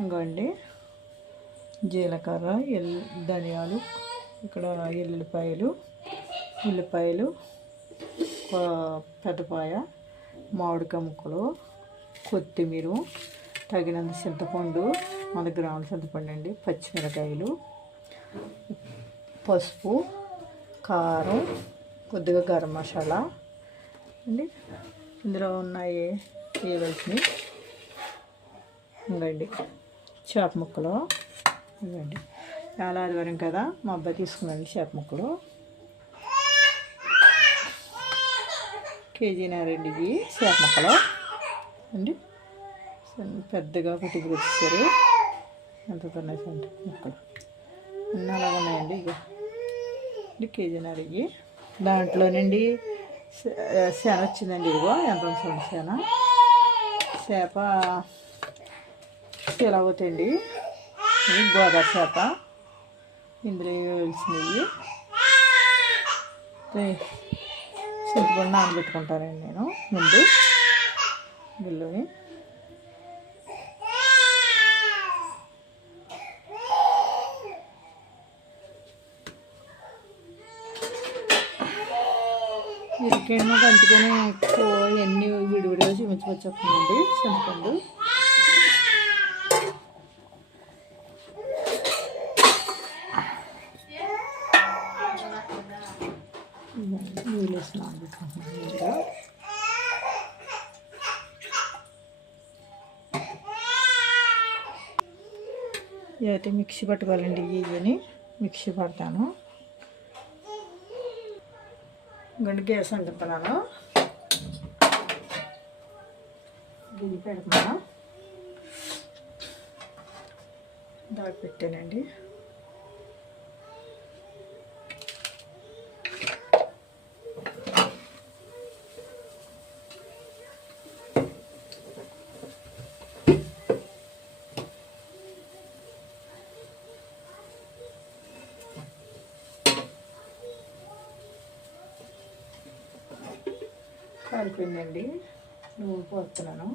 ఇంకోండి జీలకర్ర, ధనియాలు, ఇక్కడ ఉల్లిపాయలు, పెద్దపాయ, మామిడికాయ ముక్కలు, కొత్తిమీర, తగినంత చింతపండు, 100 గ్రాముల చింతపండు అండి, పచ్చిమిరకాయలు, పసుపు, కారం, కొద్దిగా గరం మసాలా అండి. ఇందులో ఉన్నాయి వేయవలసినవి. ఇంకండి చేప ముక్కలు. ఇవ్వండి చాలా ఆదివారం కదా, మా అబ్బాయి తీసుకున్నాండి చేప ముక్కలు. కేజీన్నరండి ఇవి చేప ముక్కలు అండి. పెద్దగా పట్టుకు వచ్చారు. ఎంత ఉన్నాయి ముక్కలు అన్నీ అలాగ ఉన్నాయండి. ఇక కేజీన్నర ఇవి. దాంట్లోనండి శన వచ్చిందండి. ఇదిగో ఎంత ఉంది శన. చేప ఇలా అవుతాయండి. ఇది గోదావరి చేప. ఇందులో వేయాల్సినవి చింతపండు నానబెట్టుకుంటానండి నేను ముందు. ఇందులోని ఇరికేమో అందుకనే ఎక్కువ ఎన్ని విడివిడిగా చూపించవచ్చుందండి. చింతపండు నీళ్ళు వేసి నానబెట్టుకుంటున్నాను. ఇవైతే మిక్సీ పట్టుకోవాలండి. ఇవన్నీ మిక్సీ పడతాను. ఇంకొండి గ్యాస్ వండుతున్నాను. గిన్నె పెడుతున్నాను. దాకా పెట్టానండి. కాలిపోయిందండి. నూనె పోస్తున్నాను.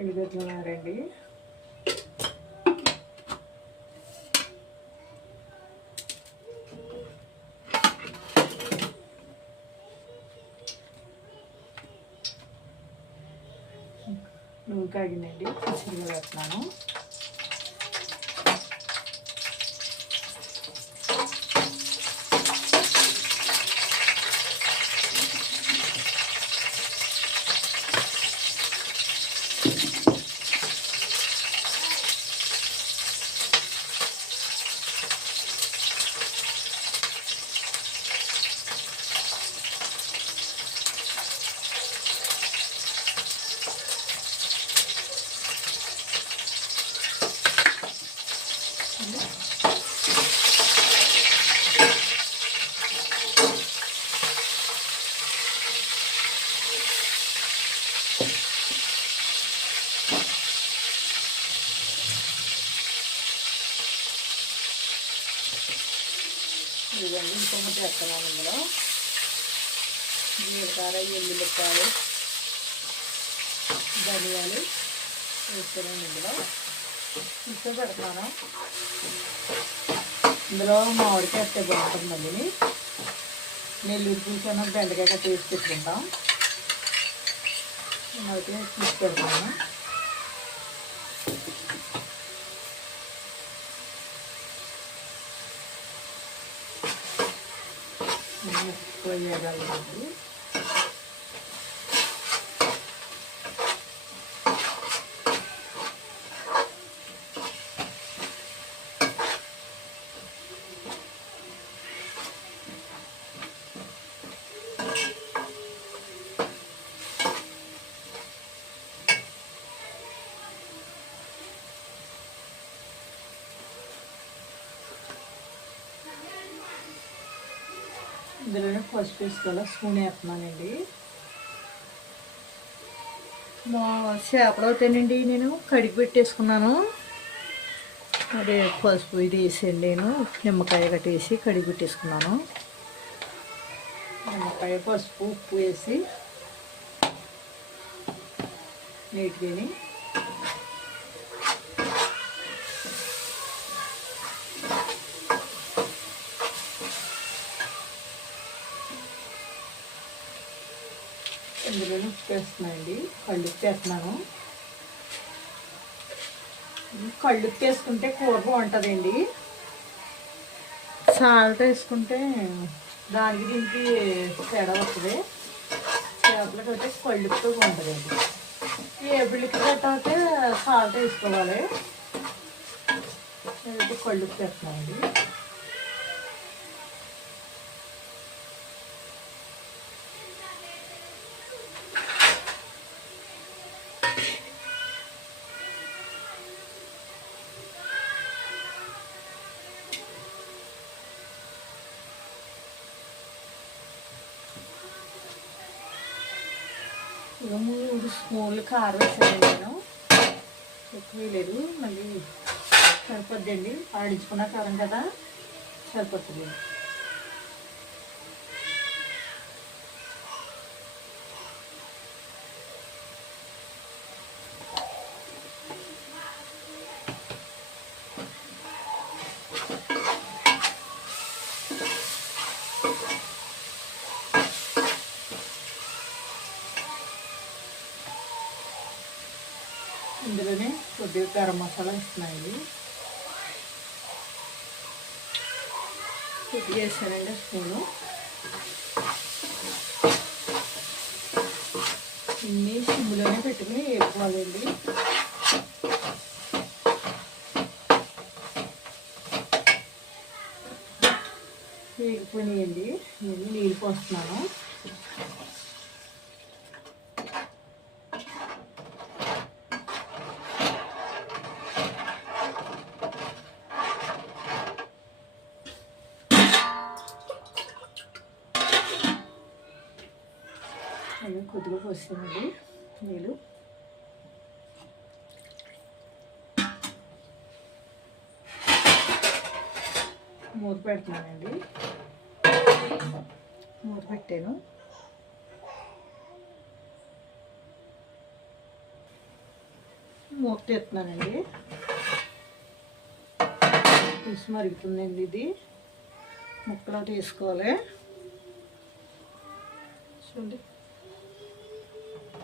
ఎల్లిగడ్డలున్నారండి. నూనె కాగిందండి. పచ్చిమిరపకాయలు వేస్తున్నాను. ఇవన్నీ ఇంకొకటి వేస్తున్నాను. ఇందులో జీలకర్ర, ఎల్లుల్లిపాయలు, ధనియాలు వేస్తున్నాను. ఇందులో ఇంట్లో పెడతాను. ఇందులో మామిడికాయ వేస్తే బాగుంటుందండి. నెల్లూరు పులుసు బెండకాయ కట్ట వేసి పెట్టుకుంటాం. నేనైతే తీసి పెడతాను. వేయగలండి. ఇందులోనే పసుపు వేసుకోవాలి. స్పూన్ వేస్తున్నానండి. మా చేపలు అవుతానండి. నేను కడిగి పెట్టేసుకున్నాను. అదే పసుపు ఇది వేసేయండి. నేను నిమ్మకాయ కట్టేసి కడిగి పెట్టేసుకున్నాను. నిమ్మకాయ, పసుపు, ఉప్పు వేసి నీట్గా. ఇందులో ఉప్పు వేస్తున్నానండి, కళ్ళుప్పు వేస్తున్నాను. కళ్ళుప్పు వేసుకుంటే కూర బాగుంటుందండి. సాల్ట్ వేసుకుంటే దానికి దీనికి తేడా వస్తుంది. చేపలకి అయితే కళ్ళుప్పు బాగుంటుందండి. ఏబుళ్ళకి అయితే సాల్ట్ వేసుకోవాలి. నేనైతే కళ్ళుప్పు వేస్తున్నానండి. ఇక 3 స్పూన్లు కారం వేసాను నేను, ఎక్కువ లేదు, మళ్ళీ సరిపోద్దండి. ఆడించుకున్న కారం కదా, సరిపోతుంది. ఇందులోనే కొద్దిగా గరం మసాలా ఇస్తున్నాయండి. కొద్దిగా వేసానండి స్పూను. ఇన్ని సిమ్లోనే పెట్టుకుని వేసుకోవాలండి. వేగిపోయినాయండి. నేను నీళ్ళు పోస్తున్నాను. అవి కొద్దిగా పోస్తానండి నీళ్ళు. మూత పెడుతున్నానండి. మూత పెట్టాను. మూత తీస్తున్నానండి. పులుసు మరుగుతుందండి. ఇది ముక్కలో తీసుకోవాలి. చూడండి,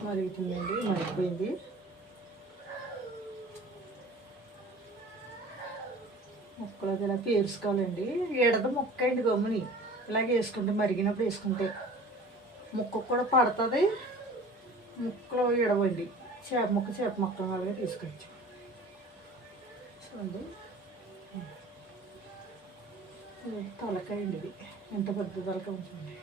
మరుగుతుందండి, మరిగిపోయింది. ముక్కలు అది ఇలా పేర్చుకోవాలండి. ఎడద ముక్క అండి, గమ్ముని ఇలాగే వేసుకుంటే, మరిగినప్పుడు వేసుకుంటే ముక్క కూడా పడుతుంది. ముక్కలు ఎడవండి. చేప ముక్క అలాగే తీసుకోవచ్చు. చూడండి, తలకాయ అండి. ఇది ఎంత పెద్ద తలకాయ ఉంటుంది.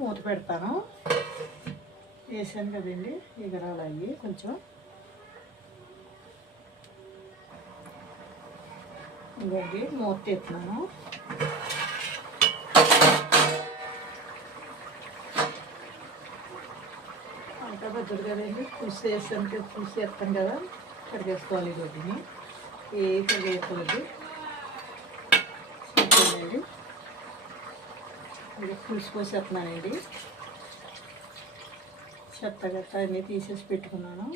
మూత పెడతాను. వేసాను కదండి, ఎగరాలు అయ్యి కొంచెం. ఇదండి మూత తీస్తున్నాను. అంతా పెద్దది కదండి, పులుసు వేసాను. పులుసు వేస్తాను కదా, కడిగేసుకోవాలి. గొడ్డిని ఏ కడిగేసుకోవద్దు. అండి పులుసు పోసేస్తున్నానండి. చెత్త గట్ట అన్నీ తీసేసి పెట్టుకున్నాను.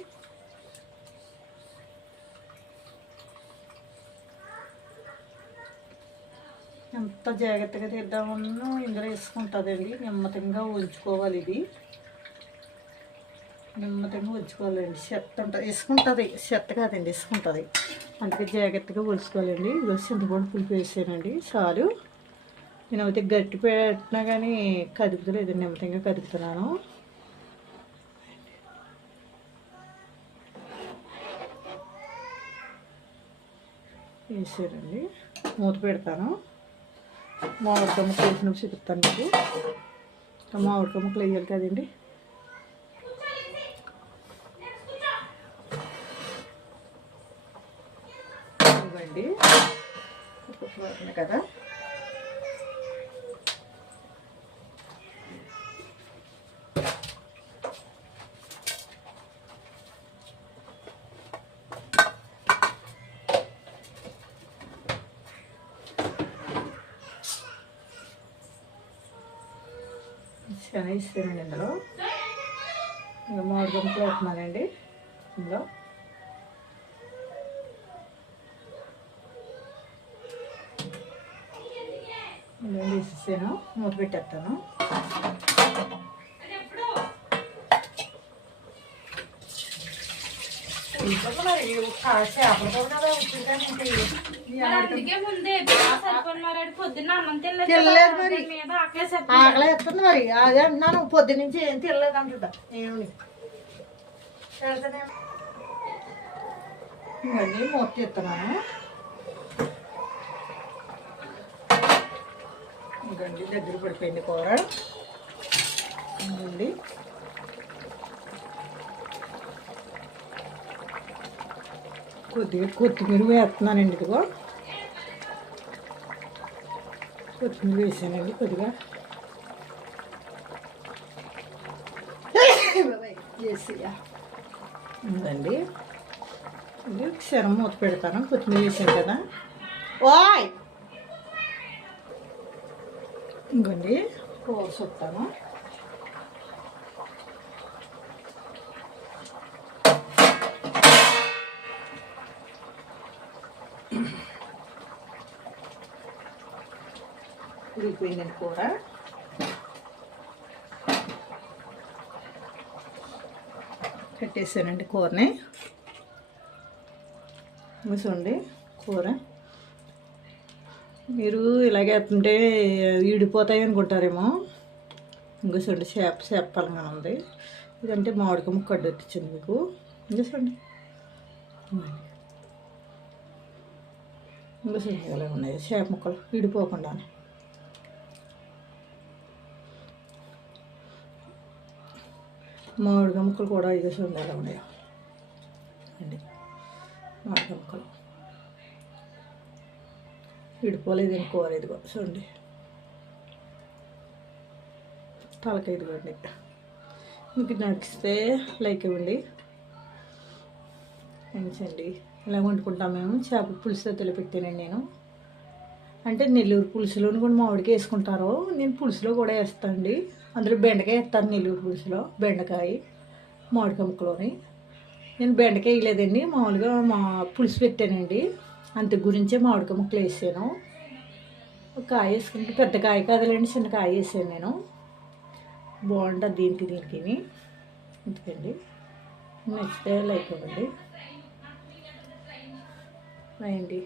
ఎంత జాగ్రత్తగా తీద్దామన్నా ఇందులో వేసుకుంటుందండి. నెమ్మదిగా ఉంచుకోవాలి. ఇది నెమ్మదిగా ఉంచుకోవాలండి. చెత్త ఉంటుంది, వేసుకుంటుంది. చెత్త కాదండి, వేసుకుంటుంది. అందుకే జాగ్రత్తగా ఉంచుకోవాలండి. ఇది చింతపండు పులుపు వేసానండి, చాలు. నేను అయితే గట్టి పెట్టినా కానీ కదుపుతలేదు, నెమ్మదిగా కదుపుతున్నాను. వేసారండి, మూత పెడతాను. మామిడికాయ ముక్కలు వేసినప్పుడు చూపిస్తాను మీకు. మామిడికాయ ముక్కలు వేయాలి కదండి. ఇవ్వండి కదా. శనగ ఇస్తానండి ఇందులో. ఇంకా మామిడికాయ ముక్కలు వేస్తున్నానండి ఇందులో. ఇందులో వేసేసాను, మూత పెట్టేస్తాను. తినలేదు మరి, ఆకలి వేస్తుంది మరి. అదే అంటున్నాను, పొద్దు నుంచి ఏం తినలేదు అంటుంటా. ఏమి ఇవన్నీ మూత తీస్తున్నాను. ఇంకండి దగ్గర పడిపోయింది కూర. ఇంకండి కొద్దిగా కొత్తిమీర వేస్తున్నానండి. ఇదిగో కొత్తిమీర వేసానండి కొద్దిగా వేసియా. ఉందండి, ఇది క్షణం మూత పెడతాను. కొత్తిమీర వేసాను కదా. ఓయ్ ఇంకండి కూర చూస్తాను. ఉడికిపోయిందండి కూర. కట్టేసానండి కూరని. చూడండి కూర మీరు ఇలాగే వేస్తుంటే ఈడిపోతాయి అనుకుంటారేమో. ఇంకా చూడండి చేపలంగా ఉంది. ఇదంటే మామిడికాయ ముక్క అడ్డొచ్చింది మీకు. ఇంకా చూడండి, ఇంకా చూడండి ఎలా ఉన్నాయి చేప ముక్కలు ఈడిపోకుండా. మామిడికాయ ముక్కలు కూడా ఇదే చూడండి ఎలా ఉన్నాయో అండి. మామిడికాయ ముక్కలు విడిపోలేదు కూర. ఇదిగో చూడండి తలకాయ. ఇదిగోండి, మీకు నచ్చితే లైక్ ఇవ్వండి, థ్యాంక్స్ అండి. ఇలా వండుకుంటాం మేము. చేపల పులుసులో తెలిపెట్టానండి నేను. అంటే నెల్లూరు పులుసులోని కూడా మామిడికాయ వేసుకుంటారు, నేను పులుసులో కూడా వేస్తానండి. అందులో బెండకాయ వేస్తాను నెల్లూరు పులుసులో. బెండకాయ మామిడికాయ ముక్కలోని. నేను బెండకాయ వేయలేదండి, మామూలుగా పులుసు పెట్టానండి. అంత గురించే మామిడికాయ ముక్కలు వేసాను. కాయ వేసుకుంటే పెద్ద కాయ కాదులేండి, చిన్న కాయ వేసాను నేను. బాగుంటుంది దీనికి. ఎందుకండి నచ్చితే లైక్ ఇవ్వండి. బాయ్ అండి.